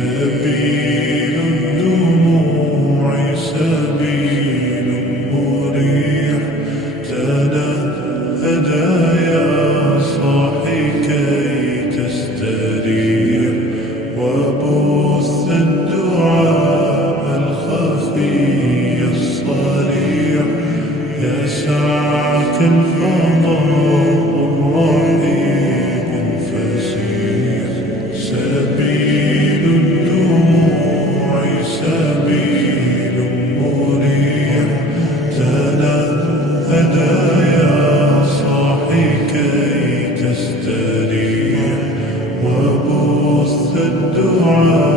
سبيل الدموع سبيل مريح، تنهدى يا صاحي كي تستريح، وبث الدعاء الخفي الصريح، يسعك الفضاء الرحيم الفسيح. سبيل الدموع سبيل مريح، تنهدى يا صاحي كي تستريح، وبث الدعاء